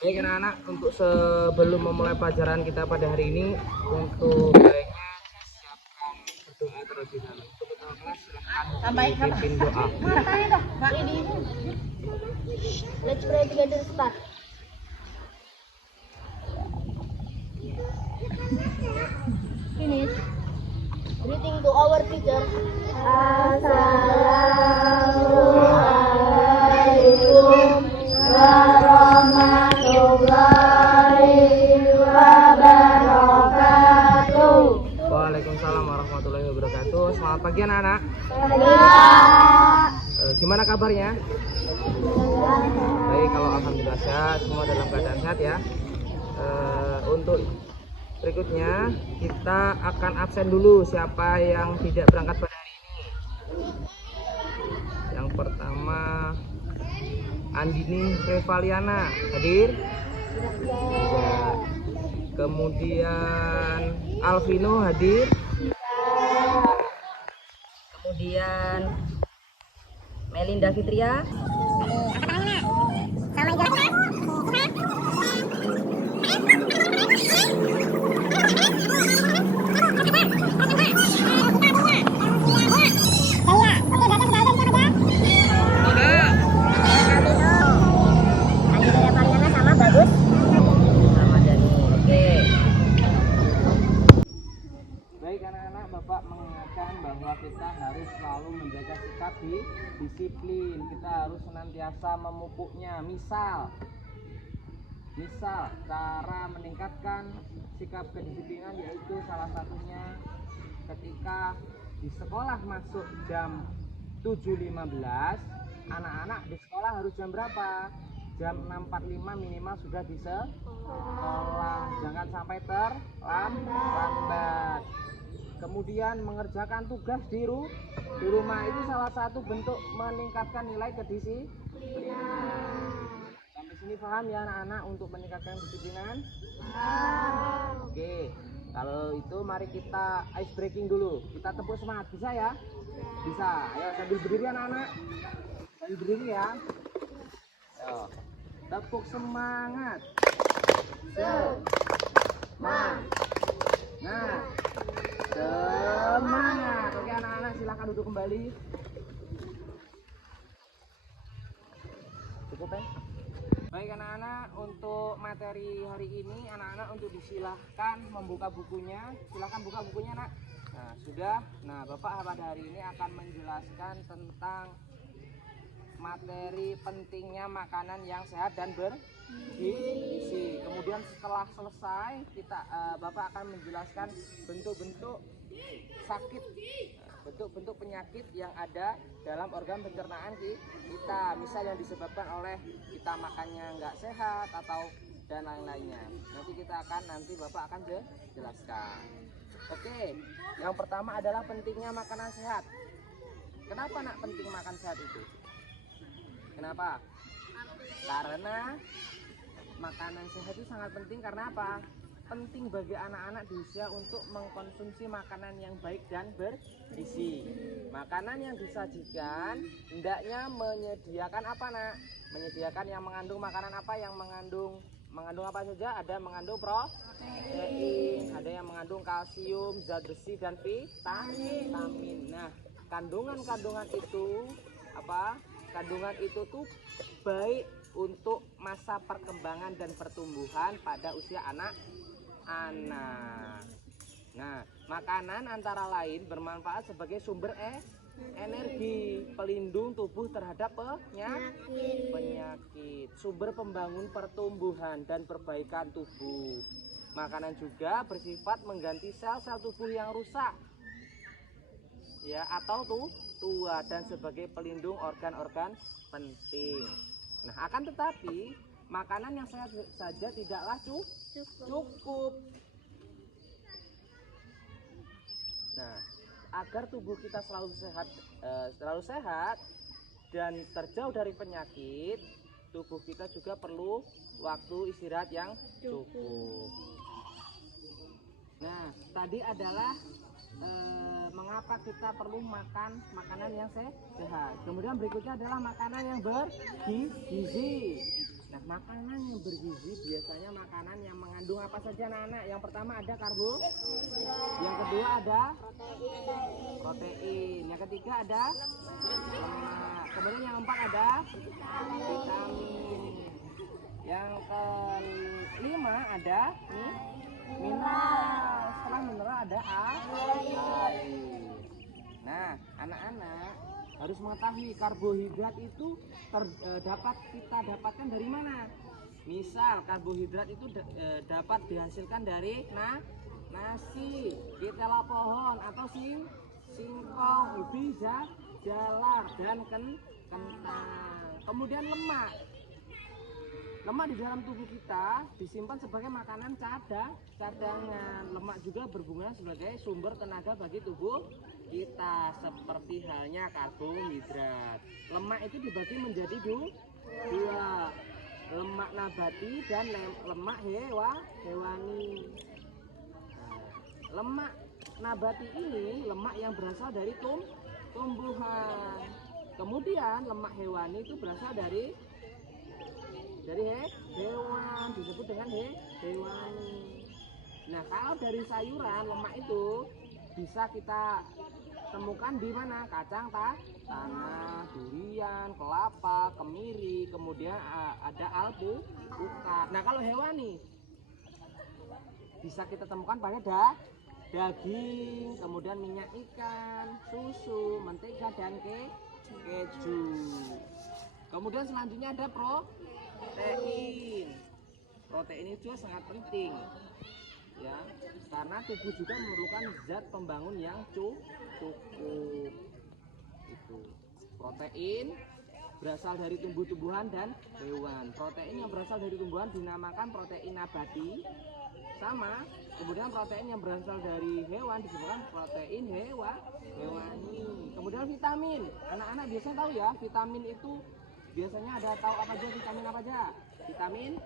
Baik anak-anak, untuk sebelum memulai pelajaran kita pada hari ini, untuk baiknya siapkan berdoa terlebih dahulu. Untuk ketua kelas silahkan dipimpin doa. Let's pray together. Start. Finish. Greeting to our teacher. Assalamualaikum warahmatullahi wabarakatuh. Waalaikumsalam warahmatullahi wabarakatuh. Selamat pagi anak-anak. Gimana kabarnya? Baik, kalau alhamdulillah sehat, semua dalam keadaan sehat ya. Untuk berikutnya kita akan absen dulu siapa yang tidak berangkat pada hari ini. Yang pertama Andini Revaliana hadir. Tidak. Kemudian Alvino hadir. Kemudian Melinda Fitria. Baik anak-anak, Bapak mengingatkan bahwa kita harus selalu menjaga sikap disiplin. Kita harus senantiasa memupuknya. Misal cara meningkatkan sikap kedisiplinan yaitu salah satunya ketika di sekolah masuk jam 7.15, anak-anak di sekolah harus jam berapa? Jam 6.45 minimal sudah di sekolah. Jangan sampai terlambat. Kemudian mengerjakan tugas di rumah itu salah satu bentuk meningkatkan nilai kedisiplinan. Sampai sini paham ya anak-anak untuk meningkatkan kedisiplinan? Oke, kalau itu mari kita ice breaking dulu. Kita tepuk semangat, bisa ya? Bisa. Ayo sambil berdiri anak-anak. Sambil berdiri ya. Ayo. Tepuk semangat. Semangat. Oke anak-anak, silakan duduk kembali. Cukup ya? Baik anak-anak, untuk materi hari ini anak-anak untuk disilahkan membuka bukunya. Silahkan buka bukunya nak. Nah sudah. Nah Bapak pada hari ini akan menjelaskan tentang materi pentingnya makanan yang sehat dan bergizi. Kemudian setelah selesai Bapak akan menjelaskan bentuk-bentuk sakit, bentuk-bentuk penyakit yang ada dalam organ pencernaan kita, misal yang disebabkan oleh kita makannya nggak sehat atau dan lain-lainnya. Nanti Bapak akan jelaskan. Oke, yang pertama adalah pentingnya makanan sehat. Kenapa nak penting makan sehat itu? Kenapa? Karena makanan sehat itu sangat penting. Karena apa? Penting bagi anak-anak di usia untuk mengkonsumsi makanan yang baik dan bergizi. Makanan yang disajikan hendaknya menyediakan apa nak? Menyediakan yang mengandung makanan apa? Yang mengandung apa saja? Ada mengandung protein, ada yang mengandung kalsium, zat besi dan vitamin. Nah, kandungan itu apa? Kandungan itu tuh baik untuk masa perkembangan dan pertumbuhan pada usia anak-anak. Nah, makanan antara lain bermanfaat sebagai sumber energi, pelindung tubuh terhadap penyakit, sumber pembangun pertumbuhan dan perbaikan tubuh. Makanan juga bersifat mengganti sel-sel tubuh yang rusak ya atau tua dan sebagai pelindung organ-organ penting. Nah, akan tetapi makanan yang sehat saja tidaklah cukup. Nah, agar tubuh kita selalu sehat dan terjauh dari penyakit, tubuh kita juga perlu waktu istirahat yang cukup. Nah, tadi adalah mengapa kita perlu makan makanan yang sehat. Kemudian berikutnya adalah makanan yang bergizi. Nah, makanan yang bergizi biasanya makanan yang mengandung apa saja anak-anak? Yang pertama ada karbo, yang kedua ada protein, yang ketiga ada lemak, kemudian yang keempat ada vitamin, yang kelima ada mineral, setelah mineral ada air. Nah, anak-anak harus mengetahui karbohidrat itu dapat kita dapatkan dari mana. Misal karbohidrat itu dapat dihasilkan dari nasi, ketela pohon atau singkong, ubi, jalar dan kentang. Kemudian lemak di dalam tubuh kita disimpan sebagai makanan cadangan. Lemak juga berfungsi sebagai sumber tenaga bagi tubuh kita, seperti halnya karbohidrat. Lemak itu dibagi menjadi dua, lemak nabati dan lemak hewani. Lemak nabati ini lemak yang berasal dari tumbuhan. Kemudian lemak hewani itu berasal dari hewan, disebut dengan hewani. Nah, kalau dari sayuran lemak itu bisa kita temukan di mana? Kacang tanah, durian, kelapa, kemiri, kemudian ada alpukat. Nah, kalau hewani bisa kita temukan pada daging, kemudian minyak ikan, susu, mentega dan keju. Kemudian selanjutnya ada protein. Protein itu juga sangat penting, ya, karena tubuh juga memerlukan zat pembangun yang cukup. Itu protein berasal dari tumbuh-tumbuhan dan hewan. Protein yang berasal dari tumbuhan dinamakan protein nabati, sama kemudian protein yang berasal dari hewan disebutkan protein hewani. Kemudian vitamin, anak-anak biasanya tahu ya, vitamin itu biasanya ada tahu apa aja, vitamin apa aja? Vitamin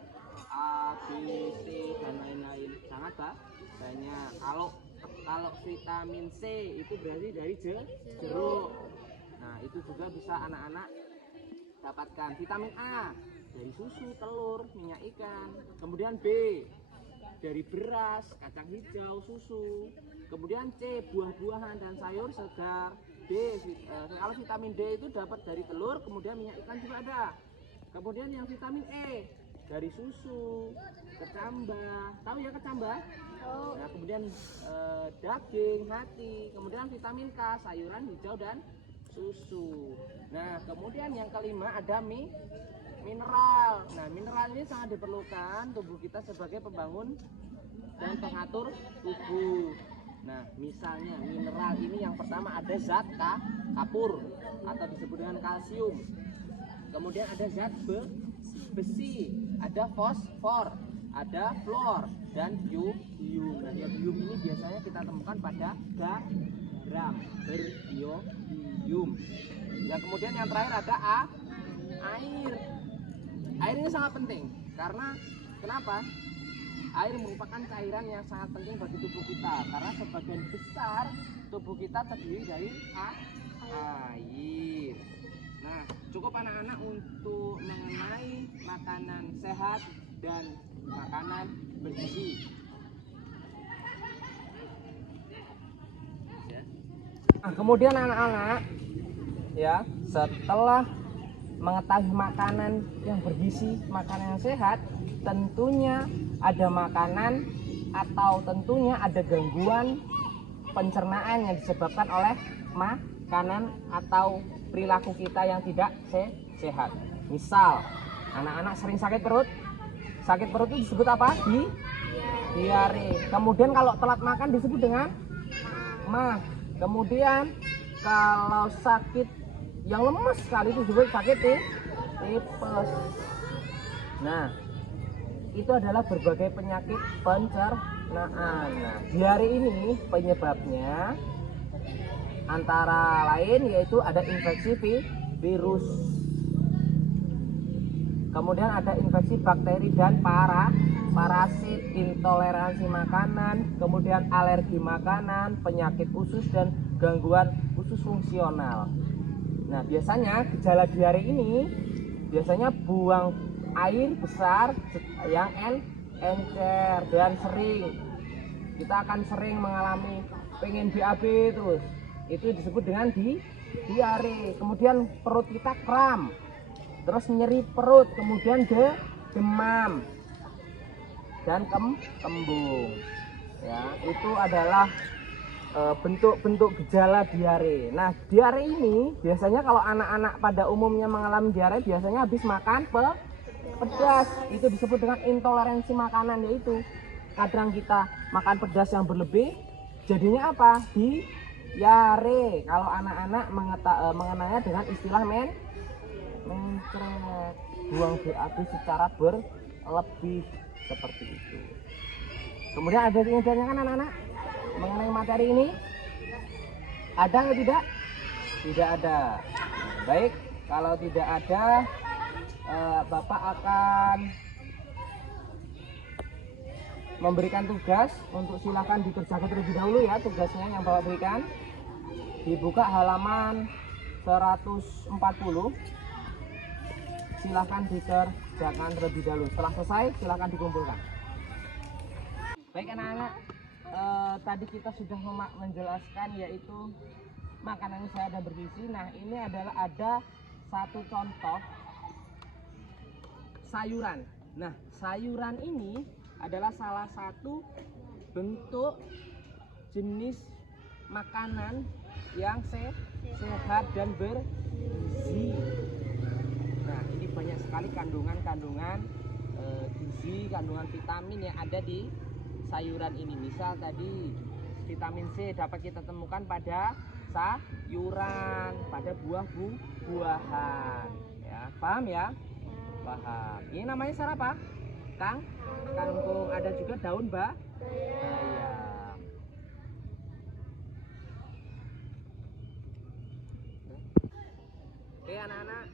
A, B, C dan lain-lain. Sangat banyak. Kalau vitamin C itu berarti dari jeruk. Nah, itu juga bisa anak-anak dapatkan. Vitamin A dari susu, telur, minyak ikan. Kemudian B dari beras, kacang hijau, susu. Kemudian C buah-buahan dan sayur segar. D, kalau vitamin D itu dapat dari telur, kemudian minyak ikan juga ada. Kemudian yang vitamin E dari susu, kecambah, tahu ya kecambah? Nah, kemudian daging, hati. Kemudian vitamin K, sayuran hijau dan susu. Nah, kemudian yang kelima ada mineral. Nah, mineral ini sangat diperlukan tubuh kita sebagai pembangun dan pengatur tubuh. Nah, misalnya mineral ini yang pertama ada zat kapur atau disebut dengan kalsium. Kemudian ada zat besi, ada fosfor, ada fluor dan yodium. Nah, yodium ini biasanya kita temukan pada garam beriodium. Ya, kemudian yang terakhir ada air. Air ini sangat penting karena kenapa? Air merupakan cairan yang sangat penting bagi tubuh kita karena sebagian besar tubuh kita terdiri dari air. Nah, cukup anak-anak untuk mengenai makanan sehat dan makanan bergizi. Nah, kemudian anak-anak ya, setelah mengetahui makanan yang bergizi, makanan yang sehat, tentunya ada makanan atau tentunya ada gangguan pencernaan yang disebabkan oleh makanan atau perilaku kita yang tidak sehat. Misal, anak-anak sering sakit perut. Sakit perut itu disebut apa? Diare. Kemudian kalau telat makan disebut dengan mah. Kemudian kalau sakit yang lemes sekali itu disebut sakit tipes. Nah, itu adalah berbagai penyakit pencernaan. Nah, diare ini penyebabnya antara lain yaitu ada infeksi virus, kemudian ada infeksi bakteri dan parasit, intoleransi makanan, kemudian alergi makanan, penyakit usus dan gangguan usus fungsional. Nah, biasanya gejala diare ini biasanya buang air besar yang encer dan sering. Kita akan sering mengalami pengen BAB terus. Itu disebut dengan diare. Kemudian perut kita kram. Terus nyeri perut, kemudian demam dan kembung. Ya, itu adalah bentuk-bentuk gejala diare. Nah, diare ini biasanya kalau anak-anak pada umumnya mengalami diare biasanya habis makan pedas. Itu disebut dengan intoleransi makanan, yaitu kadang kita makan pedas yang berlebih, jadinya apa? Diare. Kalau anak-anak mengenalnya dengan istilah mencret, buang BAB secara berlebih seperti itu. Kemudian ada yang ditanyakan anak-anak mengenai materi ini? Ada atau tidak? Tidak ada. Baik, kalau tidak ada, Bapak akan memberikan tugas untuk silakan dikerjakan terlebih dahulu ya, tugasnya yang Bapak berikan. Dibuka halaman 140. Silakan dikerjakan terlebih dahulu. Setelah selesai, silakan dikumpulkan. Baik anak-anak, tadi kita sudah menjelaskan yaitu makanan yang saya ada bergizi. Nah, ini adalah ada satu contoh sayuran. Nah, sayuran ini adalah salah satu bentuk jenis makanan yang sehat dan bergizi. Nah, ini banyak sekali kandungan gizi, kandungan vitamin yang ada di sayuran ini. Misal tadi vitamin C dapat kita temukan pada sayuran, pada buah-buahan. Ya, paham ya? Paham. Ini namanya sayur apa? Kangkung. Ada juga daun bayam. Oke anak-anak,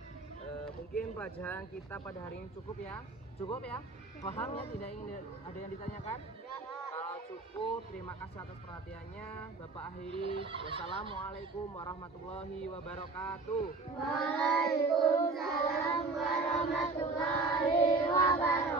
mungkin pelajaran kita pada hari ini cukup ya. Paham ya? Tidak ingin ada yang ditanyakan? Kalau cukup, terima kasih atas perhatiannya. Bapak akhiri. Wassalamualaikum warahmatullahi wabarakatuh. Waalaikumsalam warahmatullahi wabarakatuh.